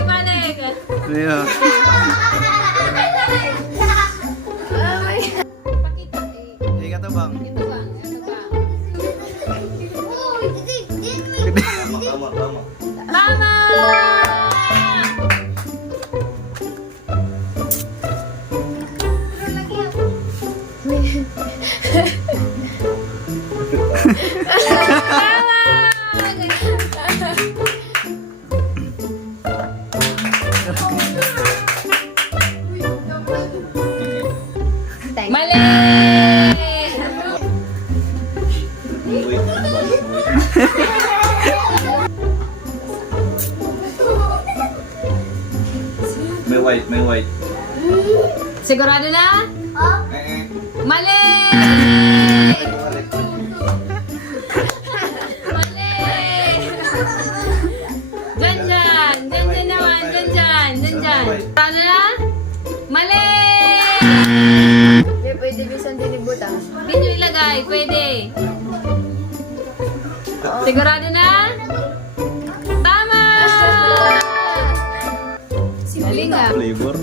Balik. Yeah. Pakita eh. Hindi ka to bang? Ito bang? Tama. Tama! Mali! May white. Sigurado na? Mali! Mali! Diyan naman, diyan. Sigurado na? Mali! Hindi, pwede bisan din ibutang. Dito ilagay, pwede. Sigurado na? Tama! Galing ah. Flavor.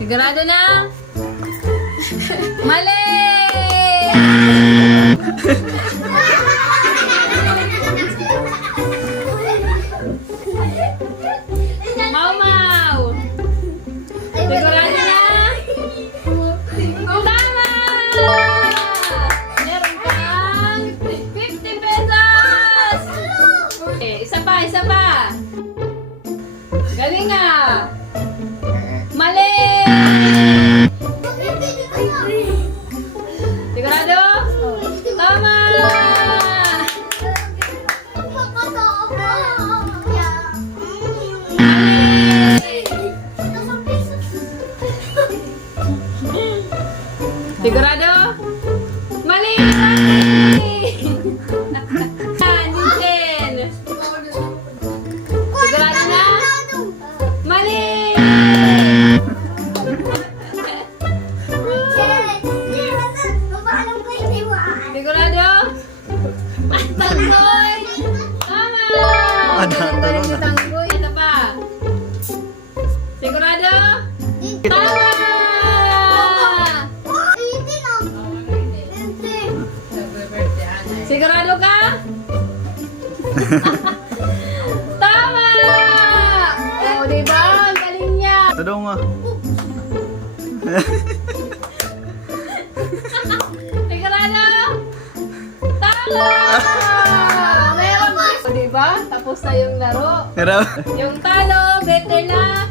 Sigurado na? Mali! Mau! Sigurado na? Tama! Meron kang 50 pesos! Okay, isa pa. Galing ah! Mali! Sigurado? Tama! Sigurado? Mali! Ninjen! Sigurado na? Mali! Sigurado? Tanggoy! Tama! Talo na. Tanggoy, ito pa. Sigurado? Tama! Sigurado ka? Tama! O, diba? Ang galing niya. Ito daw nga. Sigurado? Tama! Meron. O, diba? Tapos na yung laro. Pero, Yung talo, better na